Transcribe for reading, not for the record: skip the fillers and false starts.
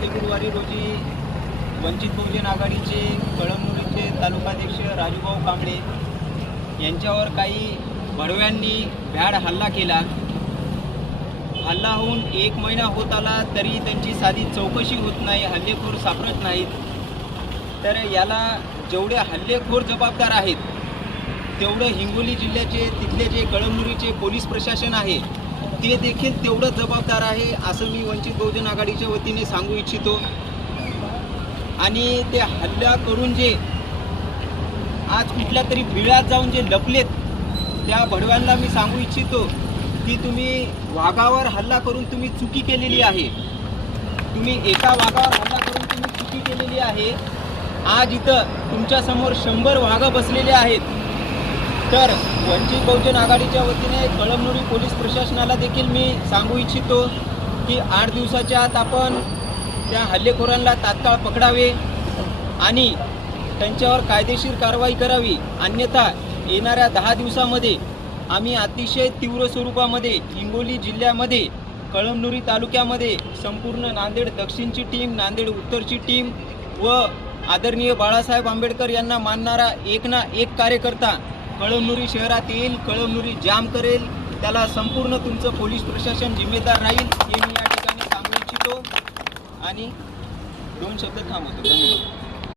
February रोजी वंचित बहुजन आघाडीचे कळमनुरीचे तालुकाध्यक्ष राजूभाऊ कांबळे यांच्यावर काही भडव्यांनी भ्याड हल्ला केला। हल्ला होऊन 1 महिना होत आला तरी त्यांची साधी चौकशी होत नाही, हल्लेखोर सापडत नाहीत। तर याला जेवढे हल्लेखोर जबाबदार आहेत तेवढं हिंगोली जिल्ह्याचे तिथले जे कळमनुरीचे पोलीस प्रशासन आहे ते देखील तेवढं जबाबदार आहे असं मी वंचित बहुजन आघाडीच्या वतीने सांगू इच्छितो। आणि ते हल्ला करून जे आज कुठल्या तरी बिळात जाऊन जे लपलेत त्या भडव्यांना मी सांगू इच्छितो की तुम्ही वाघावर हल्ला करून तुम्ही चुकी केलेली आहे। तुम्ही एका वाघावर हल्ला करून तुम्ही चुकी केलेली आहे। आज इथं तुमच्यासमोर 100 वाघ बसलेले आहेत। तर वंचित बहुजन आघाडीच्या वतीने कळमनुरी पोलीस प्रशासनाला देखील मी सांगू इच्छितो की 8 दिवसाच्या आत आपण त्या हल्लेखोरांना तात्काळ पकडावे आणि त्यांच्यावर कायदेशीर कारवाई करावी, अन्यथा येणाऱ्या 10 दिवसामध्ये आम्ही अतिशय तीव्र स्वरूपामध्ये हिंगोली जिल्ह्यामध्ये कळमनुरी तालुक्यामध्ये संपूर्ण नांदेड दक्षिणची टीम, नांदेड उत्तरची टीम व आदरणीय बाळासाहेब आंबेडकर यांना मानणारा एक ना एक कार्यकर्ता कळमनुरी शहरात येईल, कळमनुरी जाम करेल, त्याला संपूर्ण तुमचं पोलीस प्रशासन जिम्मेदार राहील हे मी या ठिकाणी सांगू इच्छितो आणि 2 शब्द थांबवतो। धन्यवाद।